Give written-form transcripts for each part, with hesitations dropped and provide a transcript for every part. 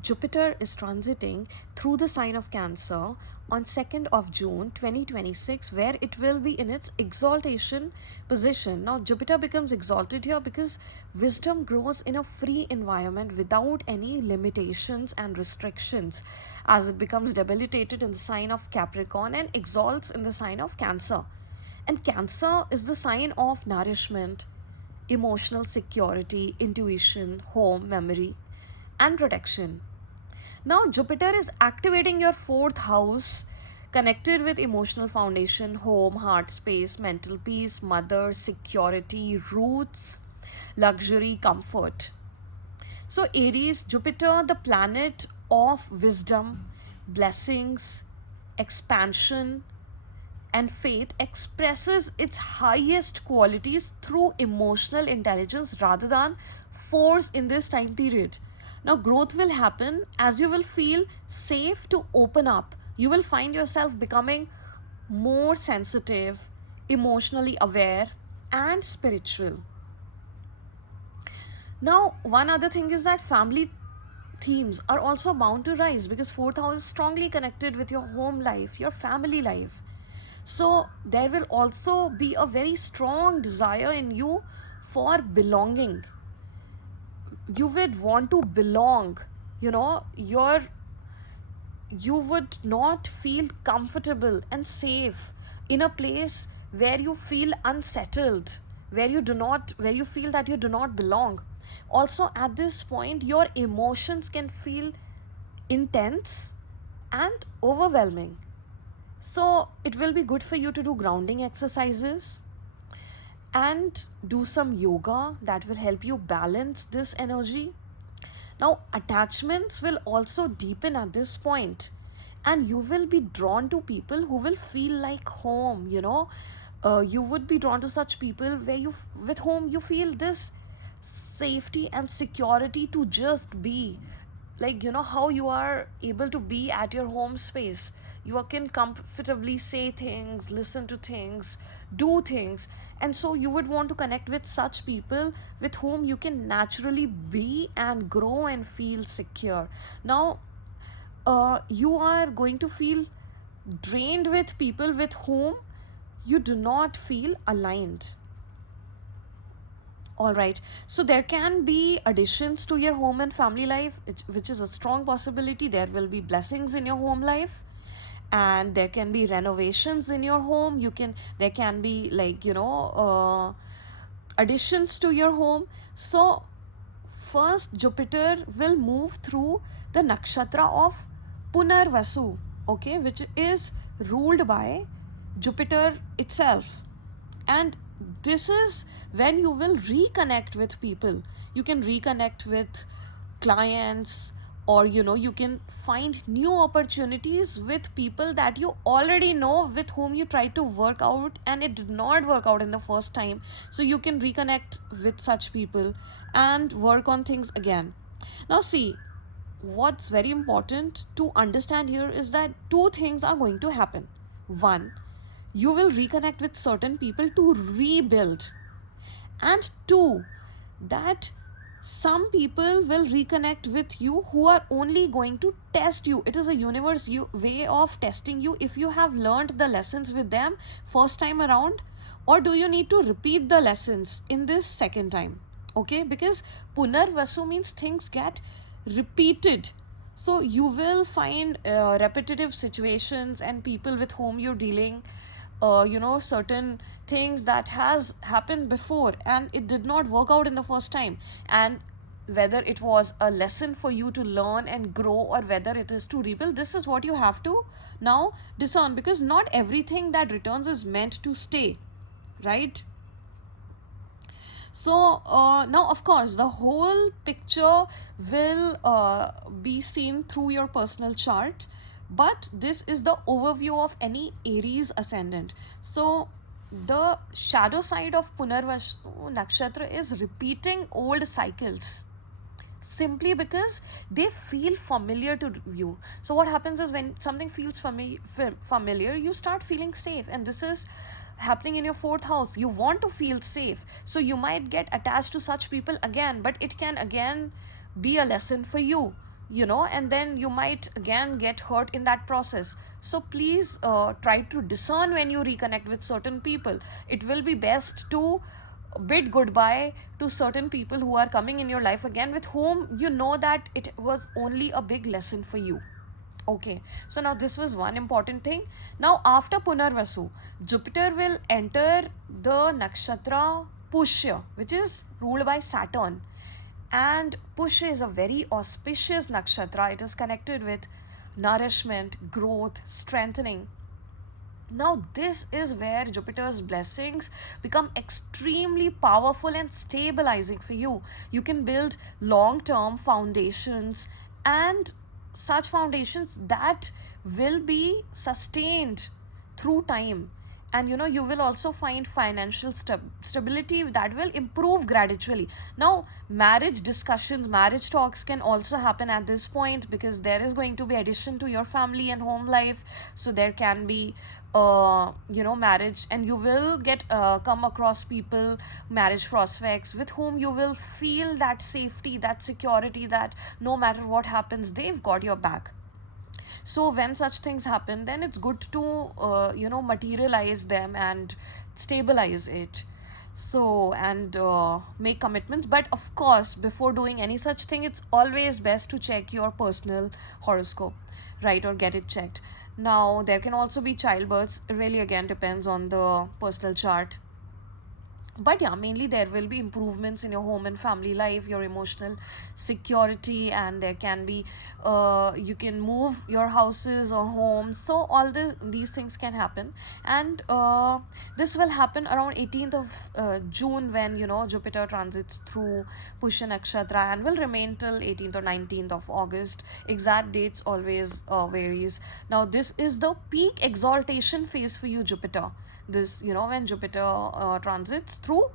Jupiter is transiting through the sign of Cancer on 2nd of June 2026, where it will be in its exaltation position. Now, Jupiter becomes exalted here because wisdom grows in a free environment without any limitations and restrictions, as it becomes debilitated in the sign of Capricorn and exalts in the sign of Cancer. And Cancer is the sign of nourishment, emotional security, intuition, home, memory, and protection. Now, Jupiter is activating your fourth house, connected with emotional foundation, home, heart space, mental peace, mother, security, roots, luxury, comfort. So, Aries, Jupiter, the planet of wisdom, blessings, expansion, and faith, expresses its highest qualities through emotional intelligence rather than force in this time period. Now, growth will happen as you will feel safe to open up. You will find yourself becoming more sensitive, emotionally aware, and spiritual. Now, one other thing is that family themes are also bound to rise because fourth house is strongly connected with your home life, your family life. So there will also be a very strong desire in you for belonging. You would want to belong. You would not feel comfortable and safe in a place where you feel unsettled, where you feel that you do not belong. Also, at this point, your emotions can feel intense and overwhelming. So it will be good for you to do grounding exercises and do some yoga that will help you balance this energy. Now, attachments will also deepen at this point, and you will be drawn to people who will feel like home. You would be drawn to such people with whom you feel this safety and security to just be. Like, how you are able to be at your home space. You can comfortably say things, listen to things, do things. And so you would want to connect with such people with whom you can naturally be and grow and feel secure. Now, you are going to feel drained with people with whom you do not feel aligned. All right. So there can be additions to your home and family life, which is a strong possibility. There will be blessings in your home life, and there can be renovations in your home. There can be additions to your home. So first, Jupiter will move through the nakshatra of Punarvasu, okay, which is ruled by Jupiter itself. And this is when you will reconnect with people. You can reconnect with clients, or you can find new opportunities with people that you already know, with whom you tried to work out and it did not work out in the first time. So you can reconnect with such people and work on things again. Now, see, what's very important to understand here is that two things are going to happen. One, you will reconnect with certain people to rebuild. And two, that some people will reconnect with you who are only going to test you. It is a universe way of testing you if you have learned the lessons with them first time around, or do you need to repeat the lessons in this second time. Okay, because Punarvasu means things get repeated. So you will find repetitive situations and people with whom you're dealing, certain things that has happened before and it did not work out in the first time. And whether it was a lesson for you to learn and grow, or whether it is to rebuild, this is what you have to now discern, because not everything that returns is meant to stay, right? So now, of course, the whole picture will be seen through your personal chart, but this is the overview of any Aries ascendant. So the shadow side of Punarvasu nakshatra is repeating old cycles, simply because they feel familiar to you. So what happens is, when something feels familiar, you start feeling safe, and this is happening in your fourth house. You want to feel safe, so you might get attached to such people again, but it can again be a lesson for you. and then you might again get hurt in that process. So please try to discern when you reconnect with certain people. It will be best to bid goodbye to certain people who are coming in your life again, with whom you know that it was only a big lesson for you. Okay, so now this was one important thing. Now after Punarvasu, Jupiter will enter the nakshatra Pushya, which is ruled by Saturn. And Pushya is a very auspicious nakshatra. It is connected with nourishment, growth, strengthening. Now, this is where Jupiter's blessings become extremely powerful and stabilizing for you. You can build long term foundations, and such foundations that will be sustained through time. And you will also find financial stability that will improve gradually. Now marriage discussions, marriage talks can also happen at this point, because there is going to be addition to your family and home life. So there can be marriage, and you will get come across people, marriage prospects, with whom you will feel that safety, that security, that no matter what happens, they've got your back. So when such things happen, then it's good to materialize them and stabilize it. So, and make commitments. But of course, before doing any such thing, it's always best to check your personal horoscope, right, or get it checked. Now there can also be childbirths. It really again depends on the personal chart. But yeah, mainly there will be improvements in your home and family life, your emotional security, and there can be you can move your houses or homes. So all these things can happen. And this will happen around 18th of June, when Jupiter transits through Pushya nakshatra, and will remain till 18th or 19th of August. Exact dates always varies. Now this is the peak exaltation phase for you, Jupiter. This, when Jupiter transits through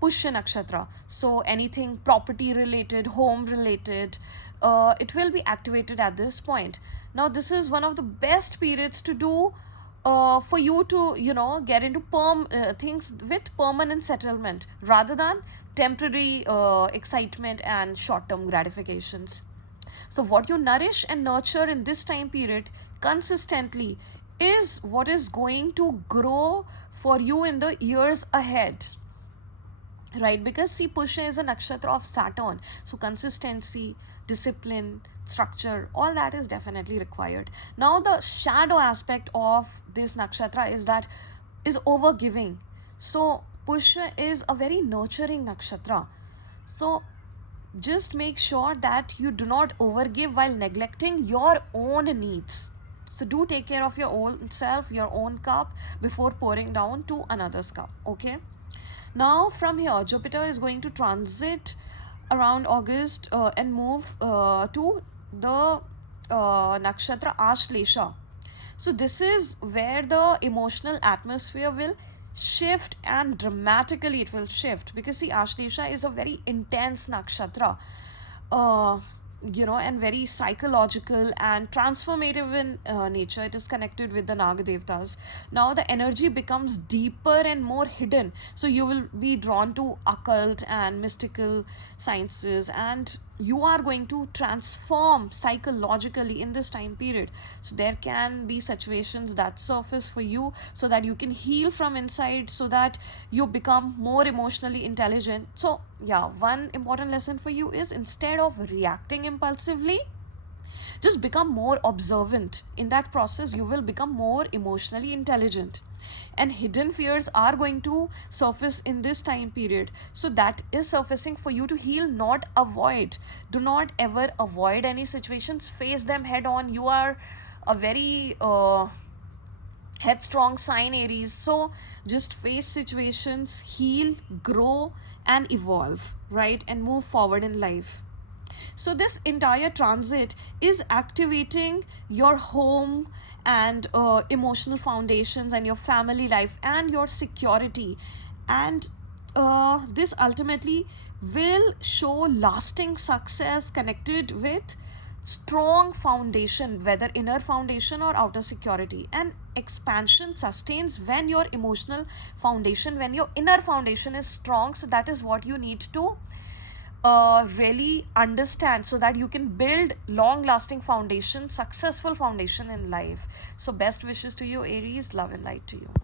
Pushya nakshatra. So anything property related, home related, it will be activated at this point. Now this is one of the best periods to do for you to get into things with permanent settlement, rather than temporary excitement and short term gratifications. So what you nourish and nurture in this time period consistently is what is going to grow for you in the years ahead, right? Because see, Pushya is a nakshatra of Saturn, so consistency, discipline, structure, all that is definitely required. Now the shadow aspect of this nakshatra is overgiving. So Pushya is a very nurturing nakshatra. So just make sure that you do not overgive while neglecting your own needs. So do take care of your own self, your own cup, before pouring down to another's cup. Okay. Now from here, Jupiter is going to transit around August and move to the nakshatra Ashlesha. So this is where the emotional atmosphere will shift, and dramatically it will shift, because see, Ashlesha is a very intense nakshatra. And very psychological and transformative in nature. It is connected with the Naga Devtas. Now the energy becomes deeper and more hidden. So you will be drawn to occult and mystical sciences, and you are going to transform psychologically in this time period. So there can be situations that surface for you, so that you can heal from inside, so that you become more emotionally intelligent. So yeah, one important lesson for you is, instead of reacting impulsively, just become more observant. In that process, you will become more emotionally intelligent. And hidden fears are going to surface in this time period. So that is surfacing for you to heal, not avoid. Do not ever avoid any situations. Face them head on. You are a very headstrong sign, Aries. So just face situations, heal, grow, and evolve, right? And move forward in life. So this entire transit is activating your home and emotional foundations, and your family life, and your security. And this ultimately will show lasting success connected with strong foundation, whether inner foundation or outer security. And expansion sustains when your emotional foundation, when your inner foundation is strong. So that is what you need to really understand, so that you can build long lasting foundation, successful foundation in life. So best wishes to you, Aries. Love and light to you.